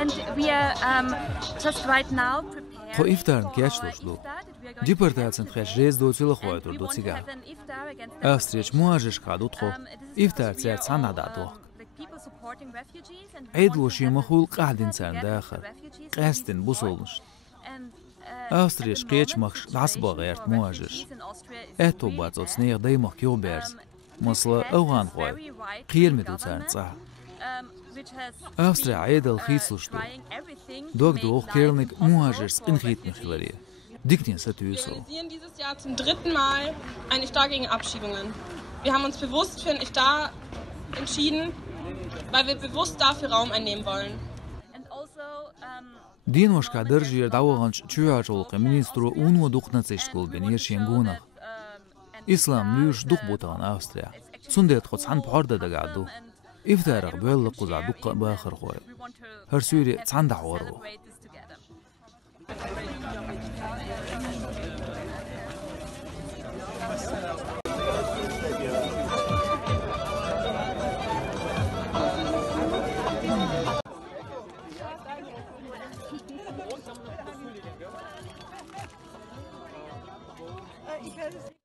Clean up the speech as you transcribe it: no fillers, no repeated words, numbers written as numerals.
And we are just right now خو preparing إفتار for كياش our توصلوا iftar that we are going to جيبرتات have سنتخيش today. ريز دو تيلو And خواتر we دو want to تيجا have an iftar against أستريش مواجش قادو تخو this is إفتار because we تسير are تسانا all, دادوخ like people supporting refugees and we عيد want to وشي have a مخول iftar قاعدين together سان with the داخل refugees who we قاستن support. بوصولنش And, أستريش at the قيتش moment, مخش the نعصبا situation غير for مواجش refugees in Austria is إتو really باتو bad. تسنيغ دايمخ كيو بيرز We've مصلا had أوغان this خوي very right-wing قير مدو تسان government, صح which has أستريا been عيد الخيط لشتو trying everything to دوك make دوخ life كيرلنك impossible مواجش for إنخيت refugees. مخلرية ديكتين Wir ستويسو organisieren dieses Jahr zum 3. Mal ein Iftar gegen Abschiebungen. Wir haben uns bewusst für ein Iftar entschieden, weil wir bewusst dafür Raum einnehmen wollen. And also, دين وشكا درجي دعوغنش تشوعجولق منيسترو أونو دوقنا تشتكول بنيرشين غونغ إسلام ليش دوق بوتان أستريا سندت خدس عن بحردة دقعدو إفتارق بيلق وزع دوق باخر خوي هرسوري تسعن دعورو Ich werde